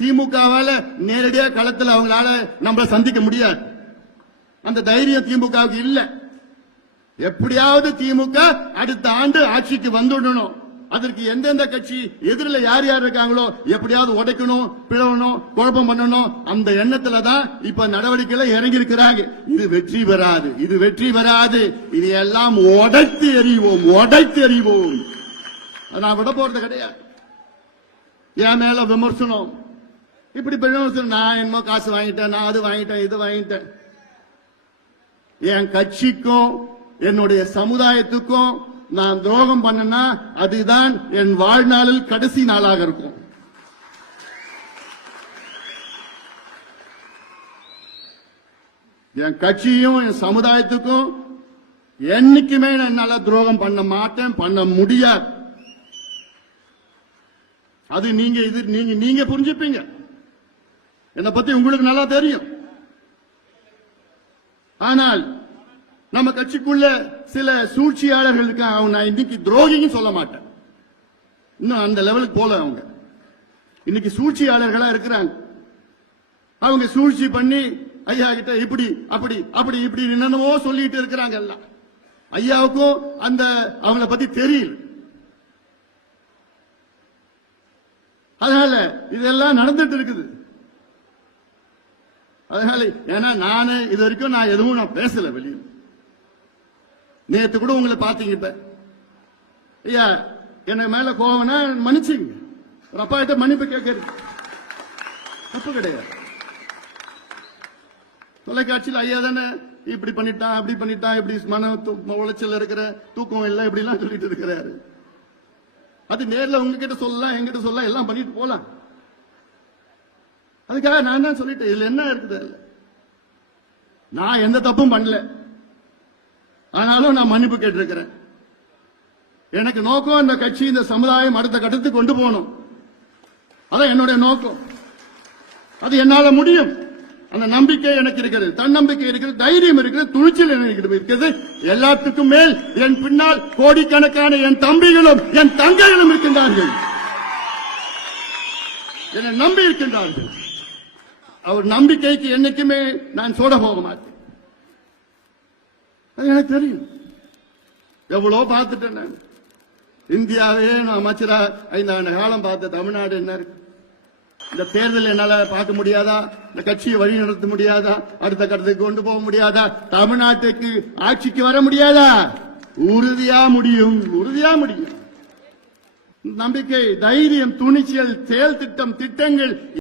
திமுகவால நேரடியா களத்தில் அவங்களால நம்மள சந்திக்க முடியாது. அந்த தைரியம் திமுகவுக்கு இல்ல. எப்படியாவது திமுக அடுத்த ஆண்டு ஆட்சிக்கு வந்துடணும். அதற்கு எந்தெந்த கட்சி எதிரில் யார் யார் இருக்காங்களோ எப்படியாவது உடைக்கணும் பிளவணும் குழப்பம் பண்ணணும். அந்த எண்ணத்துல தான் இப்ப நடவடிக்கையில இறங்கி இருக்கிறாங்க இது வெற்றி பெறாது இது வெற்றி பெறாது. இது எல்லாம் உடைத்து எறிவோம் உடைத்து எறிவோம். நான் விட போறது கிடையாது. என் மேல விமர்சனம். இப்படி பெரியவங்க நான் என்னமோ காசு வாங்கிட்டேன் நான் அது வாங்கிட்டேன் இது வாங்கிட்டேன். என் கட்சிக்கும் என்னுடைய சமுதாயத்துக்கும் நான் துரோகம் பண்ணனா அதுதான் என் வாழ்நாளில் கடைசி நாளாக இருக்கும். என் கட்சியும் என் சமுதாயத்துக்கும் என்னைக்குமே நான் என்னால துரோகம் பண்ண மாட்டேன் பண்ண முடியாது. அது நீங்க இது நீங்க நீங்க புரிஞ்சுப்பீங்க. என்னை பத்தி உங்களுக்கு நல்லா தெரியும். ஆனால் நம்ம கட்சிக்குள்ள சில சூழ்ச்சியாளர்கள் இருக்காங்க அவங்க நான் இன்னைக்கு துரோகின்னு சொல்ல மாட்டேன். இன்னும் அந்த லெவலுக்கு போல அவங்க. இன்னைக்கு சூழ்ச்சியாளர்களா இருக்கிறாங்க. அவங்க சூழ்ச்சி பண்ணி ஐயா கிட்ட இப்படி அப்படி அப்படி இப்படி என்னென்னவோ சொல்லிட்டு இருக்கிறாங்க எல்லாம். ஐயாவுக்கும் அந்த அவங்கள பத்தி தெரியல. அதனால இதெல்லாம் நடந்துட்டு இருக்குது. அதனால ஏன்னா நானு இது வரைக்கும் நான் எதுவும் நான் பேசல வெளியில். நேத்து கூட உங்களை பாத்தீங்க இப்ப. ஐயா என்ன மேல கோவம்னா மன்னிச்சுங்க. ஒரு அப்பா கிட்ட மன்னிப்பு கேட்கறது. தப்பு கிடையாது. தொலைக்காட்சியில் ஐயா தானே இப்படி பண்ணிட்டான் அப்படி பண்ணிட்டான் இப்படி மன உளைச்சல் இருக்கிற தூக்கம் இல்லை இப்படிலாம் சொல்லிட்டு இருக்கிறாரு. அது நேர்ல உங்ககிட்ட சொல்லலாம் என்கிட்ட சொல்லலாம் எல்லாம் பண்ணிட்டு போலாம். அதுக்காக நான் தான் சொல்லிட்டேன் இதுல என்ன இருக்குது அதுல? நான் எந்த தப்பும் பண்ணல. ஆனாலும் நான் மன்னிப்பு கேட்டிருக்கிறேன். எனக்கு நோக்கம் இந்த கட்சி இந்த சமுதாயம் அடுத்த கட்டத்துக்கு கொண்டு போகணும். அதான் என்னுடைய நோக்கம். அது என்னால முடியும். அந்த நம்பிக்கை எனக்கு இருக்கிறது தன்னம்பிக்கை இருக்கிறது தைரியம் இருக்கிறது துணிச்சல் எனக்கு இருக்கிறது எல்லாத்துக்கும் மேல் என் பின்னால் கோடிக்கணக்கான என் தம்பிகளும் என் தங்கைகளும் இருக்கின்றார்கள். என்னை நம்பி இருக்கின்றார்கள். அவர் நம்பிக்கைக்கு என்னைக்குமே நான் சோட போக மாட்டேன். அது எனக்கு தெரியும். எவ்வளவு பார்த்துட்டேன் நான். இந்தியாவே நான் அமைச்சரா ஐந்தாண்டு காலம் பார்த்த தமிழ்நாடு என்ன இருக்கு? இந்த தேர்தல் என்னால பார்க்க முடியாதா? இந்த கட்சியை வழி நடத்த முடியாதா? அடுத்த கட்டத்துக்கு கொண்டு போக முடியாதா? தமிழ்நாட்டுக்கு ஆட்சிக்கு வர முடியாதா? உறுதியா முடியும் உறுதியா முடியும். நம்பிக்கை தைரியம் துணிச்சல் செயல் திட்டம் திட்டங்கள்